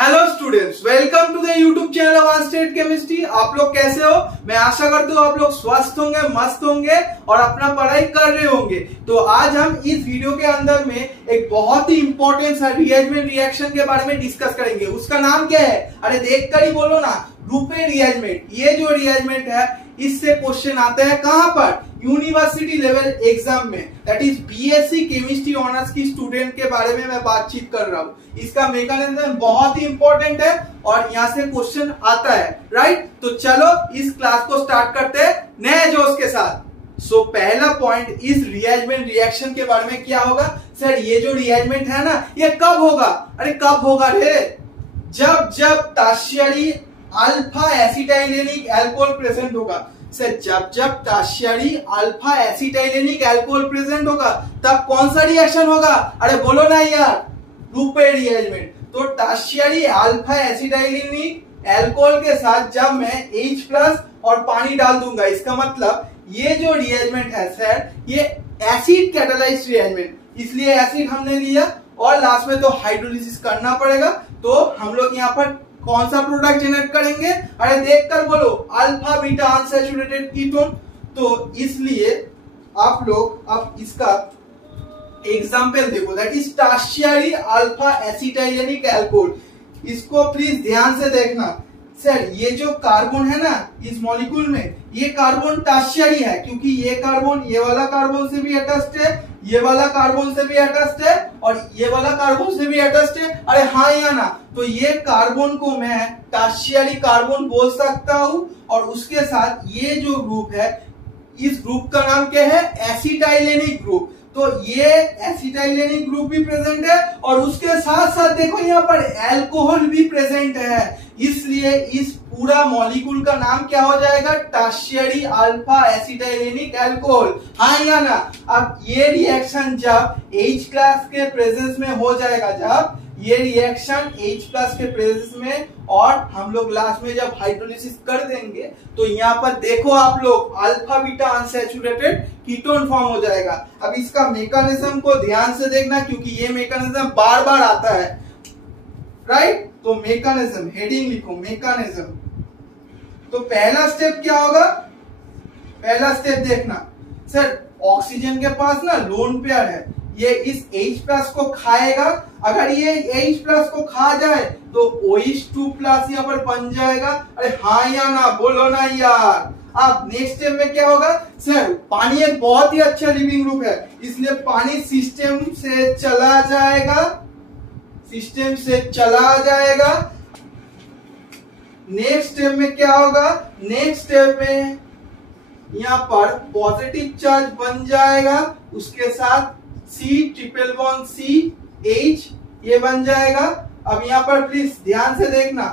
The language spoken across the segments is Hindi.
Hello students, welcome to the YouTube channel advanced chemistry. आप लोग कैसे हो? मैं आशा करता हूँ आप लोग स्वस्थ होंगे, मस्त होंगे और अपना पढ़ाई कर रहे होंगे। तो आज हम इस वीडियो के अंदर में एक बहुत ही इंपॉर्टेंट सा रिएजमेंट रिएक्शन के बारे में डिस्कस करेंगे। उसका नाम क्या है? अरे देखकर ही बोलो ना, रूपे रिएजमेंट। ये जो रिएजमेंट है इससे क्वेश्चन आता है कहां पर? यूनिवर्सिटी लेवल एग्जाम में। That is BSc chemistry honours की स्टूडेंट के बारे में मैं बातचीत कर रहा हूं। इसका मैकेनिज्म बहुत ही इंपॉर्टेंट है और यहां से क्वेश्चन आता है, राइट? तो चलो इस क्लास को स्टार्ट करते हैं नए जोश के साथ। सो पहला पॉइंट, इस रिएजमेंट रिएक्शन के बारे में क्या होगा? सर ये जो रिएजमेंट है ना, ये कब होगा? अरे कब होगा रे? जब tertiary alpha acetylenic alcohol present होगा। सर जब tertiary alpha acetylenic alcohol present होगा तब कौन सा रिएक्शन होगा? अरे बोलो ना यार, रूपे रिएजमेंट। तो टर्शियरी अल्फा एसिटाइलेनिक अल्कोहल के साथ जब मैं H+ और पानी डाल दूंगा, इसका मतलब ये जो रिएजमेंट है सर, ये एसिड कैटालाइज्ड रिएजमेंट, इसलिए एसिड हमने लिया और लास्ट में तो हाइड्रोलिसिस करना पड़ेगा। तो हम लोग यहाँ पर कौन सा प्रोडक्ट जनरेट करेंगे? अरे देखकर बोलो, अल्फा बीटा अनसैचुरेटेड कीटोन। तो इसलिए आप लोग अब इसका एग्जाम्पल देखो, that is tertiary alpha acetylenic alcohol. इसको प्लीज ध्यान से देखना। सर ये जो कार्बन है ना इस मॉलिक्यूल में, ये कार्बन टर्शियरी है क्योंकि ये कार्बन ये वाला कार्बन से भी अटैच्ड है, ये वाला कार्बन से भी अटैच्ड है और ये वाला कार्बन से भी अटैच्ड है। अरे हाँ या ना? तो ये कार्बन को मैं टर्शियरी कार्बन बोल सकता हूं और उसके साथ ये जो ग्रुप है, इस ग्रुप का नाम क्या है? एसिटाइलेनिक ग्रुप। तो ये एसिटाइलेनिक ग्रुप भी प्रेजेंट है और उसके साथ साथ देखो यहाँ पर अल्कोहल भी प्रेजेंट है, इसलिए इस पूरा मॉलिक्यूल का नाम क्या हो जाएगा? Tertiary alpha acetylenic alcohol. हाँ या ना? अब ये रिएक्शन जब H+ के प्रेजेंस में हो जाएगा, जब ये रिएक्शन H+ के प्रेजेंस में और हम लोग लास्ट में जब हाइड्रोलिसिस कर देंगे तो यहाँ पर देखो आप लोग alpha beta unsaturated ketone form हो जाएगा। अब इसका मैकेनिज्म को ध्यान से देखना क्योंकि ये मैकेनिज्म बार बार आता है, राइट? तो मैकेनिज्म, हेडिंग लिखो मैकेनिज्म। तो पहला स्टेप क्या होगा? पहला स्टेप देखना, सर ऑक्सीजन के पास ना लोन पेयर है, ये इस H+ को खाएगा। अगर ये H+ को खा जाए तो OH2+ यहाँ पर बन जाएगा। अरे हाँ या ना? बोलो ना यार। अब नेक्स्ट स्टेप में क्या होगा? सर पानी एक बहुत ही अच्छा लिविंग ग्रुप है, इसलिए पानी सिस्टम से चला जाएगा, सिस्टम से चला जाएगा। नेक्स्ट स्टेप में क्या होगा? नेक्स्ट स्टेप में यहाँ पर पॉजिटिव चार्ज बन जाएगा, उसके साथ C≡CH ये बन जाएगा। अब यहाँ पर प्लीज ध्यान से देखना,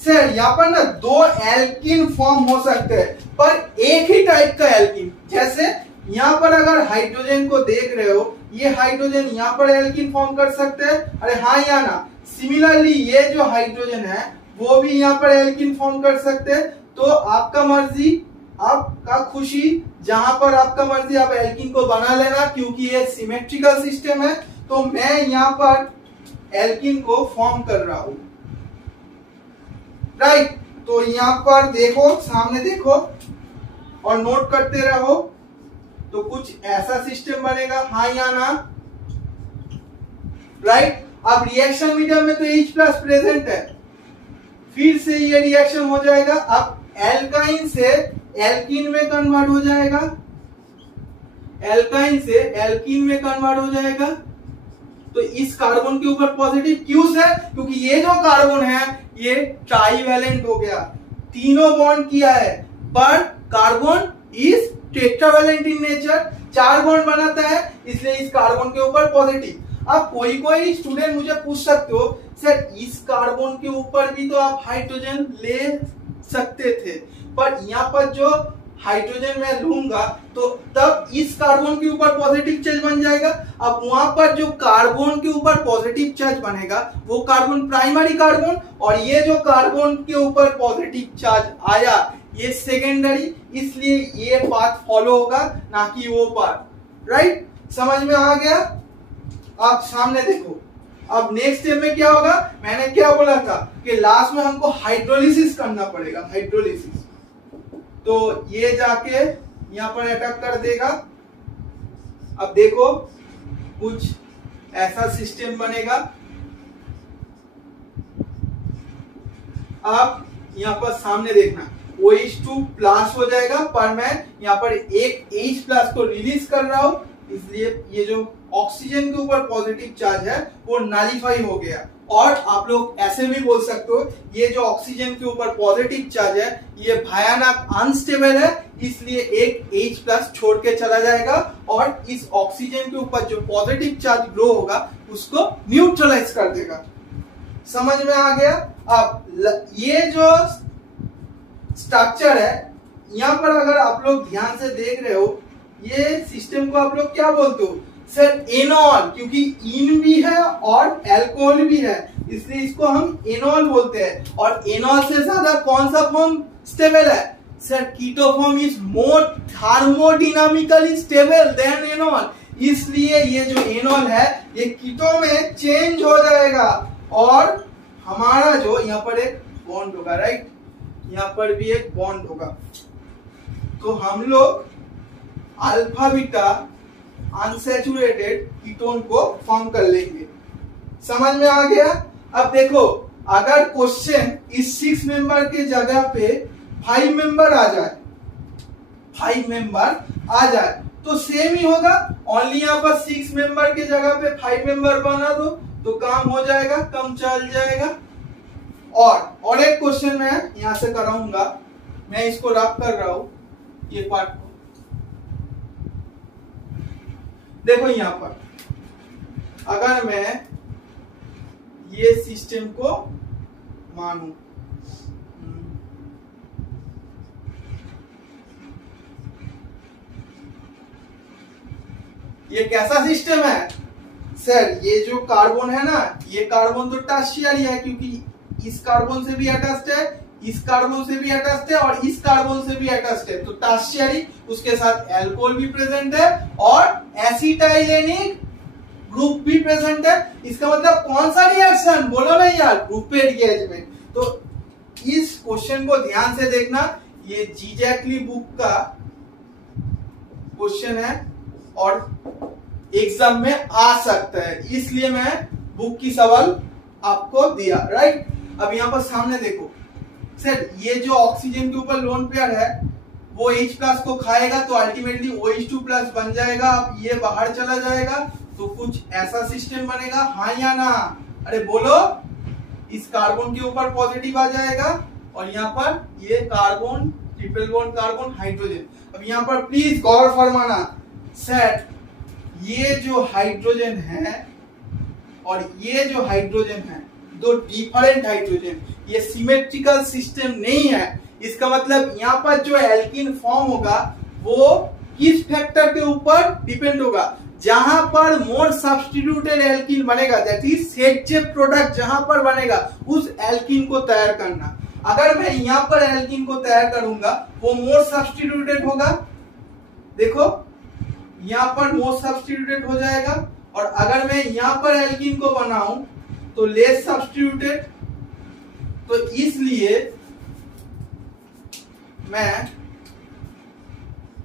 सर यहाँ पर ना दो एल्किन फॉर्म हो सकते हैं पर एक ही टाइप का एल्किन। जैसे यहाँ पर अगर हाइड्रोजन को देख रहे हो, ये हाइड्रोजन यहाँ पर एल्किन फॉर्म कर सकते हैं। अरे हाँ या ना? सिमिलरली ये जो हाइड्रोजन है वो भी यहाँ पर एल्किन फॉर्म कर सकते हैं। तो आपका मर्जी, आपका खुशी, जहां पर आपका मर्जी आप एल्किन को बना लेना क्योंकि ये सिमेट्रिकल सिस्टम है। तो मैं यहाँ पर एल्किन को फॉर्म कर रहा हूं, राइट? तो यहाँ पर देखो, सामने देखो और नोट करते रहो। तो कुछ ऐसा सिस्टम बनेगा, हाँ या ना? राइट? अब रिएक्शन मीडियम में तो H+ प्रेजेंट है, फिर से ये रिएक्शन हो जाएगा। अब एल्काइन से एल्कीन में कन्वर्ट हो जाएगा, एल्काइन से एल्कीन में कन्वर्ट हो जाएगा। तो इस कार्बन के ऊपर पॉजिटिव क्यों है? क्योंकि ये जो कार्बन है ये ट्राइवेलेंट हो गया, तीनों बॉन्ड किया है, पर carbon is tetravalent in nature, 4 bond बनाता है, इसलिए इस कार्बन के ऊपर पॉजिटिव। अब कोई स्टूडेंट मुझे पूछ सकते हो, सर इस कार्बन के ऊपर भी तो आप हाइड्रोजन ले सकते थे, पर यहाँ पर जो हाइड्रोजन मैं लूंगा तो तब इस कार्बन के ऊपर पॉजिटिव चार्ज बन जाएगा। अब वहां पर जो कार्बन के ऊपर पॉजिटिव चार्ज बनेगा वो कार्बन प्राइमरी कार्बन, और ये जो कार्बन के ऊपर पॉजिटिव चार्ज आया ये सेकेंडरी, इसलिए ये पाथ फॉलो होगा ना कि वो पाथ, राइट? समझ में आ गया? आप सामने देखो, अब नेक्स्ट स्टेप में क्या होगा, मैंने क्या बोला था कि लास्ट में हमको हाइड्रोलिसिस करना पड़ेगा, हाइड्रोलिसिस। तो ये जाके यहां पर अटैक कर देगा। अब देखो कुछ ऐसा सिस्टम बनेगा। आप यहां पर सामने देखना, OH2 प्लस हो जाएगा, पर मैं यहां पर एक H प्लस को रिलीज कर रहा हूं, इसलिए ये जो ऑक्सीजन के ऊपर पॉजिटिव चार्ज है वो नलिफाई हो गया। और आप लोग ऐसे भी बोल सकते हो, ये जो ऑक्सीजन के ऊपर पॉजिटिव चार्ज है ये भयानक अनस्टेबल है, इसलिए एक H प्लस छोड़ के चला जाएगा और इस ऑक्सीजन के ऊपर जो पॉजिटिव चार्ज ग्रो होगा उसको न्यूट्रलाइज कर देगा। समझ में आ गया? अब ये जो स्ट्रक्चर है यहां पर अगर आप लोग ध्यान से देख रहे हो, ये सिस्टम को आप लोग क्या बोलते हो सर? एनॉल, क्योंकि इन भी है और अल्कोहल भी है, इसलिए इसको हम एनॉल बोलते हैं। और एनॉल से ज्यादा कौन सा फॉर्म स्टेबल है sir? Keto form is more thermodynamically stable than enol, इसलिए ये जो एनॉल है ये कीटो में चेंज हो जाएगा और हमारा जो यहाँ पर एक बॉन्ड होगा, राइट, यहाँ पर भी एक बॉन्ड होगा, तो हम लोग अल्फा बीटा अनसैचुरेटेड कीटोन को फॉर्म कर लेंगे। समझ में आ गया? अब देखो, अगर क्वेश्चन इस 6 मेंबर के जगह पे 5 मेंबर आ जाए, 5 मेंबर आ जाए तो सेम ही होगा, ओनली यहाँ पर 6 मेंबर के जगह पे 5 मेंबर बना दो तो काम हो जाएगा, कम चल जाएगा। और एक क्वेश्चन मैं यहां से कराऊंगा, मैं इसको रब कर रहा हूं ये पार्ट को। देखो यहां पर अगर मैं ये सिस्टम को मानूं, ये कैसा सिस्टम है सर? ये जो कार्बन है ना, ये कार्बन तो टर्शियरी है क्योंकि इस कार्बन से भी अटैच्ड है, इस कार्बन से भी अटैच्ड है और इस कार्बन से भी अटैच्ड है, तो टर्शियरी, उसके साथ अल्कोहल भी प्रेजेंट है और एसिटाइलेनिक ग्रुप भी प्रेजेंट है। इसका मतलब कौन सा रिएक्शन बोलो ना यार? ग्रुपेड रिएरेंजमेंट। तो इस क्वेश्चन को ध्यान से देखना, ये जीजैकली बुक का क्वेश्चन है और एग्जाम में आ सकता है, इसलिए मैं बुक की सवाल आपको दिया, राइट। अब यहां पर सामने देखो सर, ये जो ऑक्सीजन के ऊपर लोन पेयर है वो H प्लस को खाएगा तो अल्टीमेटली OH2 प्लस बन जाएगा। अब ये बाहर चला जाएगा तो कुछ ऐसा सिस्टम बनेगा, हाँ या ना? अरे बोलो, इस कार्बन के ऊपर पॉजिटिव आ जाएगा और यहाँ पर ये carbon, triple bond carbon, hydrogen. अब यहाँ पर प्लीज गौर फरमाना सर, ये जो हाइड्रोजन है और ये जो हाइड्रोजन है, दो डिफरेंट हाइड्रोजन, ये सिमेट्रिकल सिस्टम नहीं है। इसका मतलब यहाँ पर जो एल्कीन फॉर्म होगा वो किस फैक्टर के ऊपर डिपेंड होगा? जहां पर मोर सब्स्टिट्यूटेड एल्कीन बनेगा, दैट इज सेट प्रोडक्ट जहां पर बनेगा, उस एल्कीन को तैयार करना। अगर मैं यहाँ पर एल्कीन को तैयार करूंगा वो मोर सब्स्टिट्यूटेड होगा, देखो यहाँ पर मोर सब्स्टिट्यूटेड हो जाएगा, और अगर मैं यहाँ पर एल्कीन को बनाऊं तो लेस सब्स्टिट्यूटेड। तो इसलिए मैं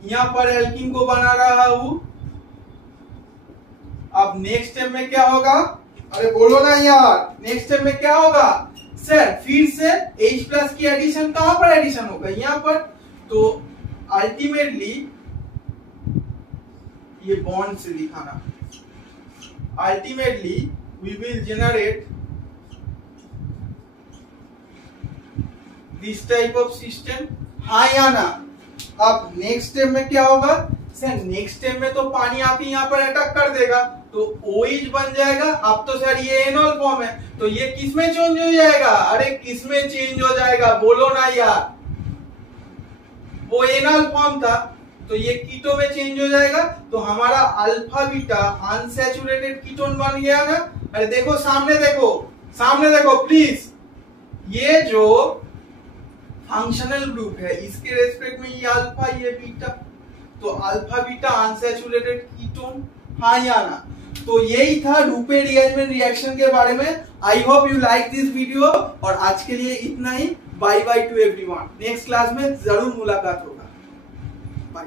यहां पर एल्कीन को बना रहा हूं। अब नेक्स्ट स्टेप में क्या होगा? अरे बोलो ना यार, नेक्स्ट स्टेप में क्या होगा सर? फिर से H प्लस की एडिशन, कहां पर एडिशन होगा? यहां पर। तो अल्टीमेटली ये बॉन्ड से दिखाना, ultimately we will generate this type of system, हाँ या ना? अब नेक्स्ट स्टेप में क्या होगा सर? नेक्स्ट स्टेप में तो पानी आके यहाँ पर अटैक कर देगा तो OH बन जाएगा। अब तो सर ये एनॉल फॉर्म है, तो ये किस में चेंज हो जाएगा? अरे किस में चेंज हो जाएगा बोलो ना यार? वो एनॉल फॉर्म था तो ये कीटो में चेंज हो जाएगा, तो हमारा अल्फा बीटा अनसैचुरेटेड कीटोन बन गया ना। अरे देखो सामने, देखो सामने, देखो प्लीज, ये जो फंक्शनल ग्रुप है इसके रेस्पेक्ट में ये अल्फा, ये बीटा, तो अल्फा बीटा अनसैचुरेटेड कीटोन, हाँ या ना? तो यही था रूपे रीअरेंजमेंट रिएक्शन के बारे में। I hope you like this video, और आज के लिए इतना ही। Bye bye to everyone. Next class में जरूर मुलाकात होगा। बाय।